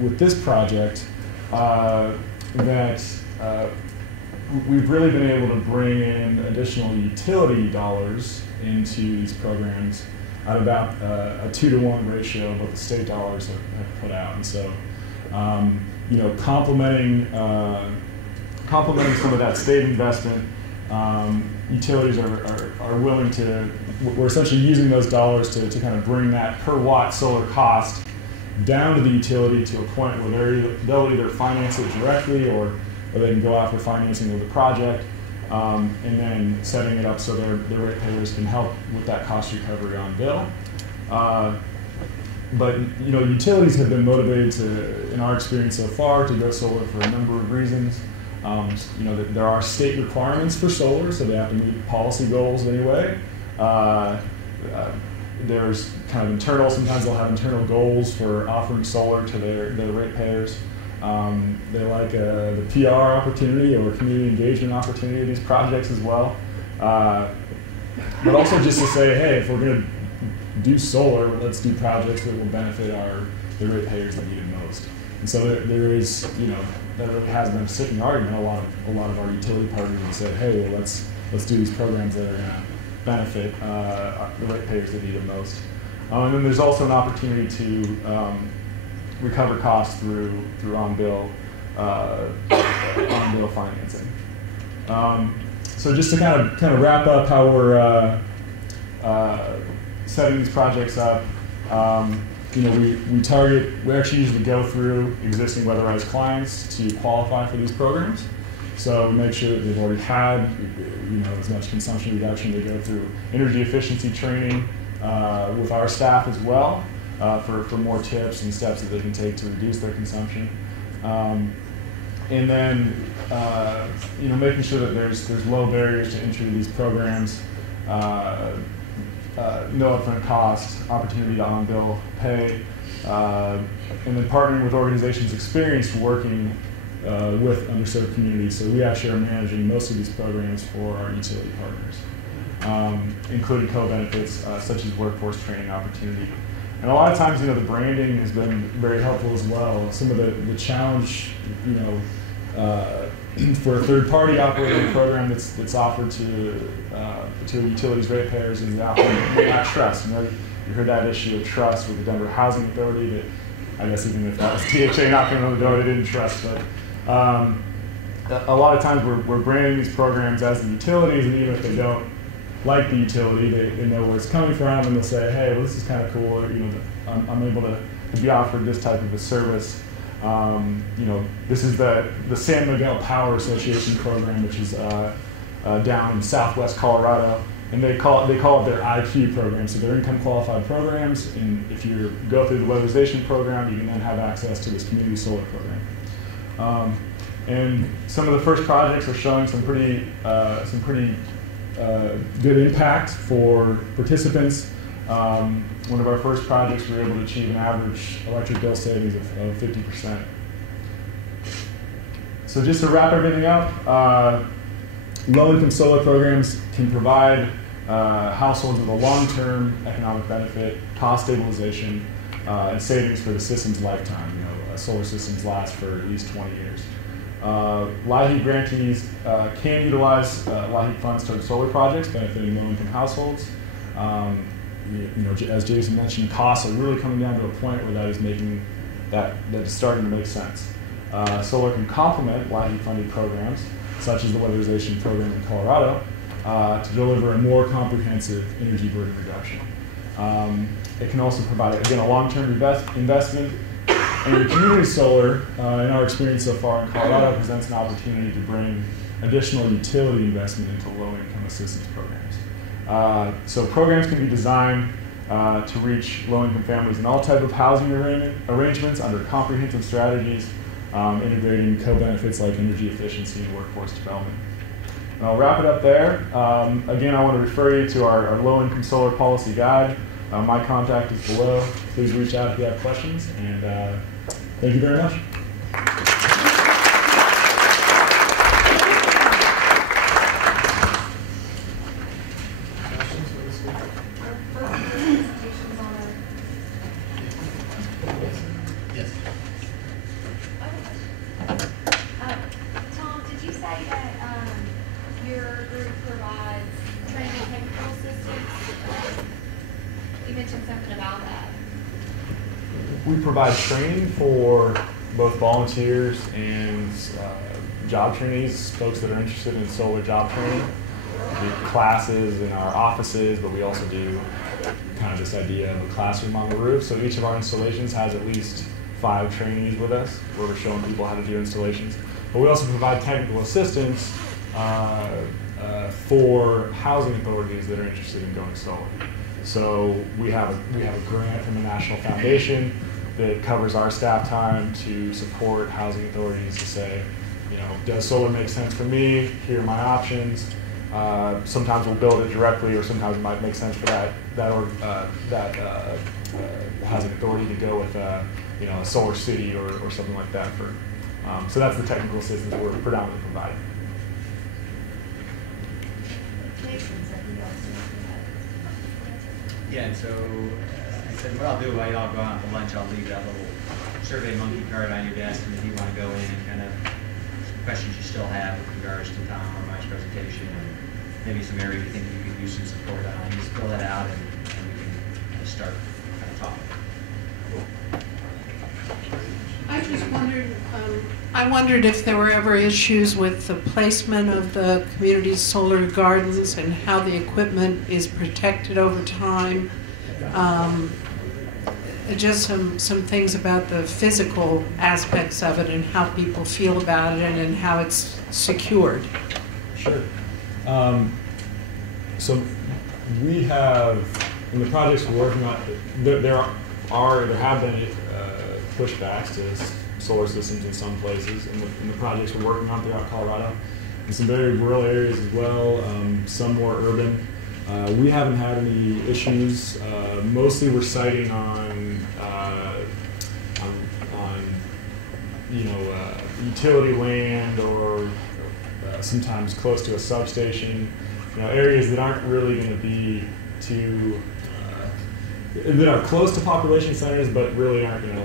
with this project, that we've really been able to bring in additional utility dollars into these programs at about a 2-to-1 ratio of what the state dollars have put out. And so, complementing some of that state investment, utilities are willing to, we're essentially using those dollars to kind of bring that per watt solar cost down to the utility to a point where they'll either finance it directly or they can go out for financing of the project, and then setting it up so their ratepayers can help with that cost recovery on bill. But utilities have been motivated to, in our experience so far, to go solar for a number of reasons. There are state requirements for solar, so they have to meet policy goals anyway. There's kind of sometimes they'll have internal goals for offering solar to their ratepayers. They like the PR opportunity or community engagement opportunity of these projects as well. But also just to say, hey, if we're going to do solar, let's do projects that will benefit the ratepayers that need it most. And so there is, that really has been a sticking argument. A lot of our utility partners have said, hey, well, let's do these programs that are going to benefit the ratepayers that need it most. And then there's also an opportunity to recover costs through on-bill financing. So just to kind of wrap up how we're setting these projects up, we actually usually go through existing weatherized clients to qualify for these programs. So we make sure that they've already had as much consumption reduction. They go through energy efficiency training with our staff as well for more tips and steps that they can take to reduce their consumption. And then making sure that there's low barriers to entry to these programs, no upfront cost, opportunity to on-bill pay, and then partnering with organizations experienced working with underserved communities. So we actually are managing most of these programs for our utility partners, including co-benefits such as workforce training opportunity. And a lot of times, the branding has been very helpful as well. Some of the challenge, for a third-party operating program that's offered to utilities ratepayers is that they may not trust. You heard that issue of trust with the Denver Housing Authority that I guess even if that was THA knocking on the door, they didn't trust. But a lot of times we're branding these programs as the utilities, and even if they don't like the utility, they know where it's coming from, and they'll say, hey, well, this is kind of cool, or, I'm able to be offered this type of a service. This is the San Miguel Power Association program, which is down in southwest Colorado, and they call it their IQ program, so they're income qualified programs, and if you go through the weatherization program, you can then have access to this community solar program. And some of the first projects are showing some pretty good impact for participants. One of our first projects, we were able to achieve an average electric bill savings of 50%. So just to wrap everything up, low-income solar programs can provide households with a long-term economic benefit, cost stabilization, and savings for the system's lifetime. Solar systems last for at least 20 years. LIHEAP grantees can utilize LIHEAP funds towards solar projects benefiting low-income households. As Jason mentioned, costs are really coming down to a point where that is starting to make sense. Solar can complement LIHEAP-funded programs, such as the weatherization program in Colorado, to deliver a more comprehensive energy burden reduction. It can also provide, again, a long-term investment. And community solar, in our experience so far in Colorado, presents an opportunity to bring additional utility investment into low-income assistance programs. So programs can be designed to reach low-income families in all type of housing arrangements under comprehensive strategies, integrating co-benefits like energy efficiency and workforce development. And I'll wrap it up there. Again, I want to refer you to our low-income solar policy guide. My contact is below. Please reach out if you have questions, and thank you very much. Tom, did you say that your group provides training and technical assistance? You mentioned something about that. We provide training for both volunteers and job trainees, folks that are interested in solar job training. We do classes in our offices, but we also do kind of this idea of a classroom on the roof. So each of our installations has at least 5 trainees with us, where we're showing people how to do installations. But we also provide technical assistance for housing authorities that are interested in going solar. So we have a grant from the National Foundation that covers our staff time to support housing authorities to say, does solar make sense for me? Here are my options. Sometimes we'll build it directly, or sometimes it might make sense for that housing authority to go with a solar city or something like that. So that's the technical assistance we're predominantly providing. Yeah, and so I said, what I'll do, I'll go out for lunch, I'll leave that little survey monkey card on your desk, and if you want to go in and kind of questions you still have with regards to Tom or my presentation, and maybe some areas you think you could use some support on, just fill that out, and we can kind of start kind of talking. I just wondered, I wondered if there were ever issues with the placement of the community solar gardens and how the equipment is protected over time. Just some things about the physical aspects of it and how people feel about it and how it's secured. Sure. So we have, in the projects we're working on, there have been pushbacks to solar systems in some places, in the projects we're working on throughout Colorado, in some very rural areas as well, some more urban. We haven't had any issues. Mostly we're siting on utility land or sometimes close to a substation. Areas that aren't really going to be too that are close to population centers, but really aren't going to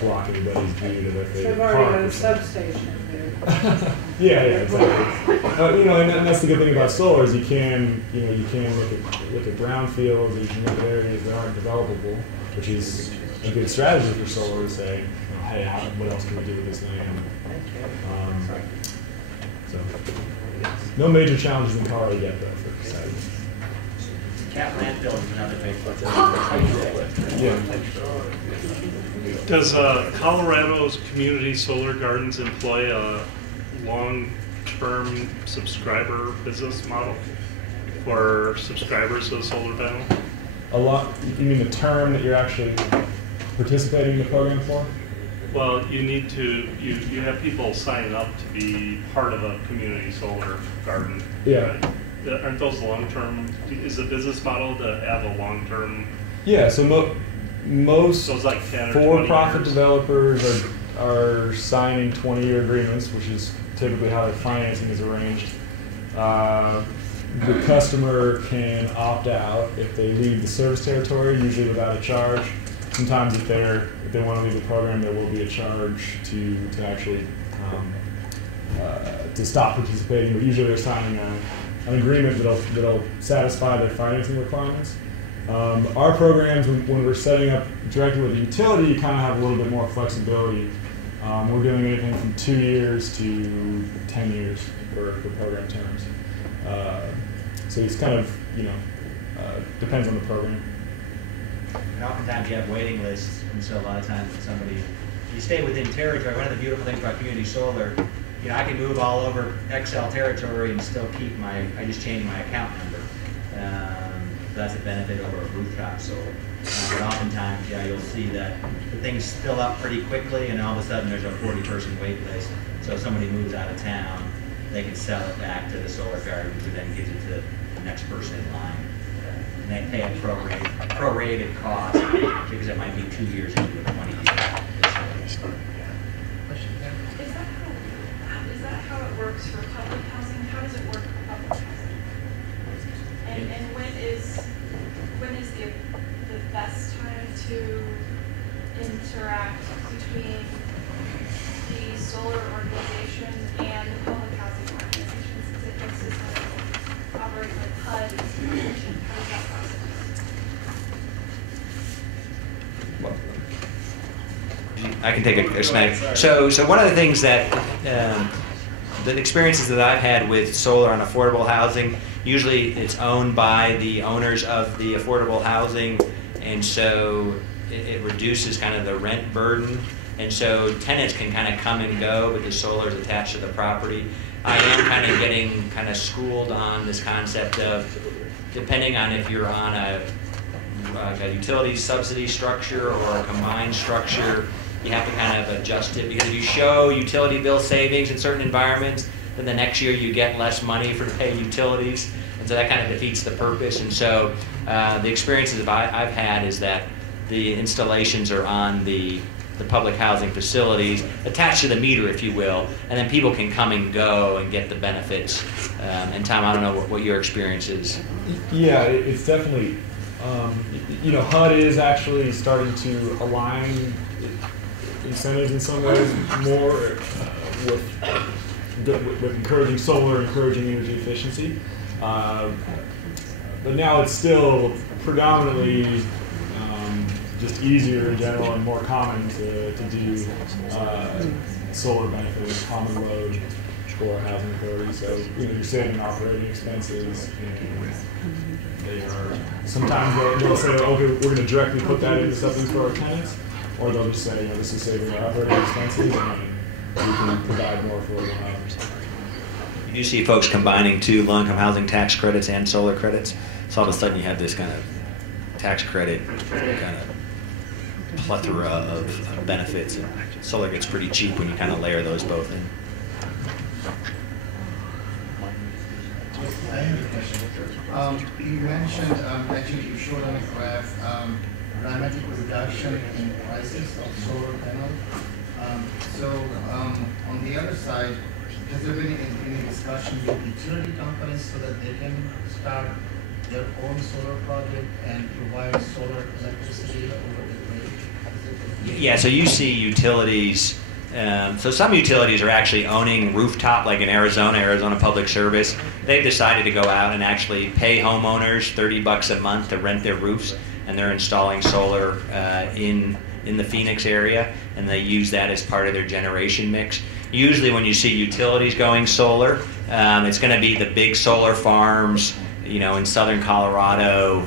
block anybody's view that if they They've park already got or a something. substation there. Yeah, exactly. And that's the good thing about solar is you can look at brownfields, and you can look at areas that aren't developable, which is a good strategy for solar to say, hey, what else can we do with this land? So, no major challenges in Colorado yet, though, for siting. Cap landfill is another big one. Yeah. Does Colorado's community solar gardens employ a long-term subscriber business model for subscribers of the solar panel? A lot. You mean the term that you're actually participating in the program for? Well, you need to, you have people signing up to be part of a community solar garden. Yeah. Right? Aren't those long-term, is the business model to have a long-term? Yeah, so most So it's like 10 or 20 for-profit years. developers are signing 20-year agreements, which is typically how their financing is arranged. The customer can opt out if they leave the service territory, usually without a charge. Sometimes if they want to leave the program, there will be a charge to actually to stop participating. But usually they're signing an agreement that'll satisfy their financing requirements. Our programs, when we're setting up directly with the utility, you kind of have a little bit more flexibility. We're doing anything from 2 years to 10 years for program terms. So it's kind of, depends on the program. And oftentimes you have waiting lists, and so a lot of times when you stay within territory. One of the beautiful things about community solar, I can move all over XL territory and still keep I just change my account number. That's a benefit over a rooftop solar. But oftentimes, you'll see that the things fill up pretty quickly, and all of a sudden there's a 40-person wait list. So if somebody moves out of town, they can sell it back to the solar garden, who then gives it to the next person in line. And they pay a prorated cost because it might be 2 years into a 20-year installation. Is that how it works for public housing? How does it work for public housing? And when is the best time to interact between the solar organization and the public housing organizations? Is it consistent operate with HUD institution? How does that process? I can take a snag. So one of the things that the experiences that I've had with solar on affordable housing, usually it's owned by the owners of the affordable housing, and so it reduces kind of the rent burden, and so tenants can kind of come and go because solar is attached to the property. I am kind of getting kind of schooled on this concept of, depending on if you're on a utility subsidy structure or a combined structure, you have to kind of adjust it, because if you show utility bill savings in certain environments, then the next year you get less money for paying utilities, and so that kind of defeats the purpose. And so the experiences I've had is that the installations are on the public housing facilities, attached to the meter, if you will, and then people can come and go and get the benefits. And Tom, I don't know what your experience is. Yeah, it's definitely, HUD is actually starting to align incentives in some ways more with encouraging solar, encouraging energy efficiency. But now it's still predominantly just easier in general and more common to do solar benefit in common load for housing authorities. So you're saving operating expenses. They are sometimes they'll say, okay, we're going to directly put that into something for our tenants, or they'll just say, this is saving our operating expenses, and we can provide more affordable housing. You do see folks combining two low-income housing tax credits and solar credits, so all of a sudden you have this kind of tax credit kind of plethora of benefits, and solar gets pretty cheap when you kind of layer those both in. I have a question. You mentioned, actually you showed on a graph, dramatic reduction in prices of solar panel. On the other side, has there been any discussion with utility companies so that they can start their own solar project and provide solar electricity over the grid? Has Yeah, so you see utilities. So some utilities are actually owning rooftop, like in Arizona Public Service. They've decided to go out and actually pay homeowners $30 a month to rent their roofs, and they're installing solar in the Phoenix area, and they use that as part of their generation mix. Usually when you see utilities going solar, it's going to be the big solar farms, you know, in southern Colorado,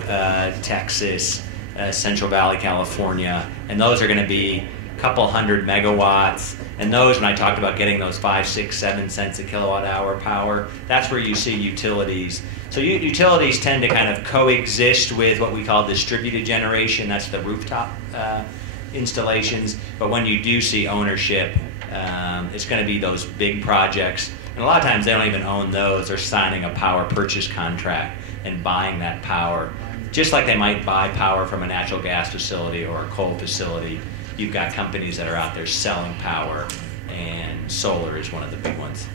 Texas, Central Valley, California, and those are going to be a couple hundred megawatts. And those, when I talked about getting those 5, 6, 7 cents a kilowatt hour power, that's where you see utilities. So utilities tend to kind of coexist with what we call distributed generation. That's the rooftop installations. But when you do see ownership, it's going to be those big projects. And a lot of times they don't even own those. They're signing a power purchase contract and buying that power. Just like they might buy power from a natural gas facility or a coal facility, you've got companies that are out there selling power, and solar is one of the big ones.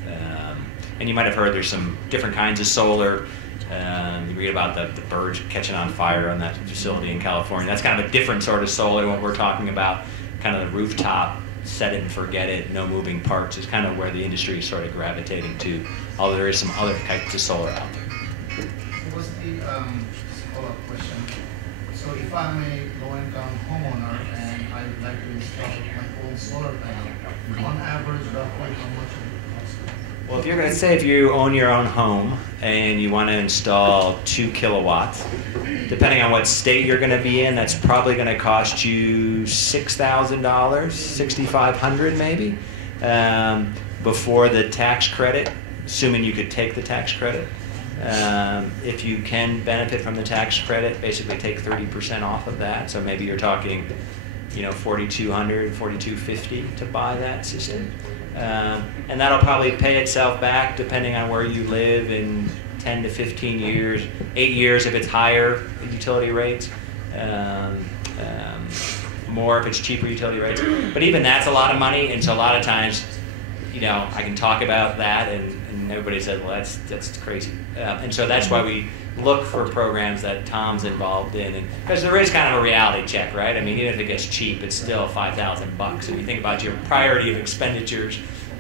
And you might have heard there's some different kinds of solar. You read about the birds catching on fire on that facility in California. That's kind of a different sort of solar than what we're talking about. Kind of the rooftop, set it and forget it, no moving parts is kind of where the industry is sort of gravitating to, although there is some other types of solar out there. What's the follow-up question? So if I'm a low-income homeowner and I would like to install my own solar panel, on average, roughly how much would it cost? Well, if you're going to say if you own your own home and you want to install 2 kilowatts, depending on what state you're going to be in, that's probably going to cost you $6,000, $6,500 maybe, before the tax credit, assuming you could take the tax credit. If you can benefit from the tax credit, basically take 30% off of that. So maybe you're talking, you know, $4,200, $4,250 to buy that system. And that'll probably pay itself back depending on where you live in 10 to 15 years, 8 years if it's higher utility rates, more if it's cheaper utility rates. But even that's a lot of money, and so a lot of times, you know, I can talk about that and everybody says, well, that's crazy. And so that's why we look for programs that Tom's involved in, and because there is kind of a reality check, right? I mean, even if it gets cheap, it's still $5,000. If you think about your priority of expenditures,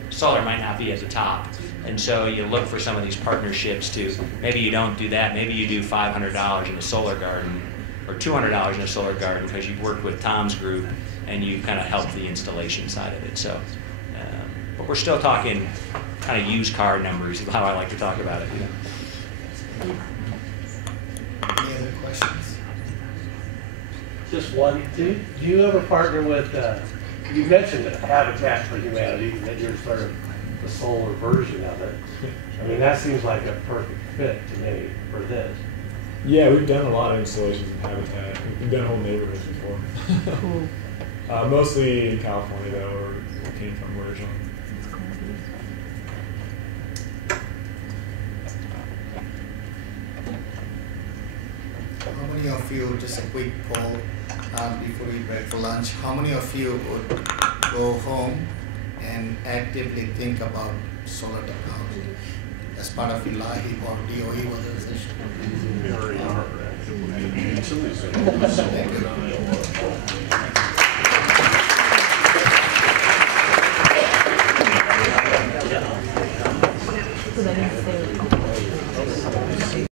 solar might not be at the top. And so you look for some of these partnerships to, maybe you don't do that, maybe you do $500 in a solar garden, or $200 in a solar garden because you've worked with Tom's group and you kind of helped the installation side of it. So, but we're still talking kind of used car numbers is how I like to talk about it. You know? Any other questions? Just one. Do you ever partner with, you mentioned Habitat for Humanity, that you're sort of the solar version of it. I mean, that seems like a perfect fit to me for this. Yeah, we've done a lot of installations in Habitat. We've done whole neighborhoods before. Cool. Mostly in California, though, where we came from originally. How many of you, just a quick poll before we break for lunch, how many of you would go home and actively think about solar technology as part of your life or DOE, whether it's We already are. Thank you.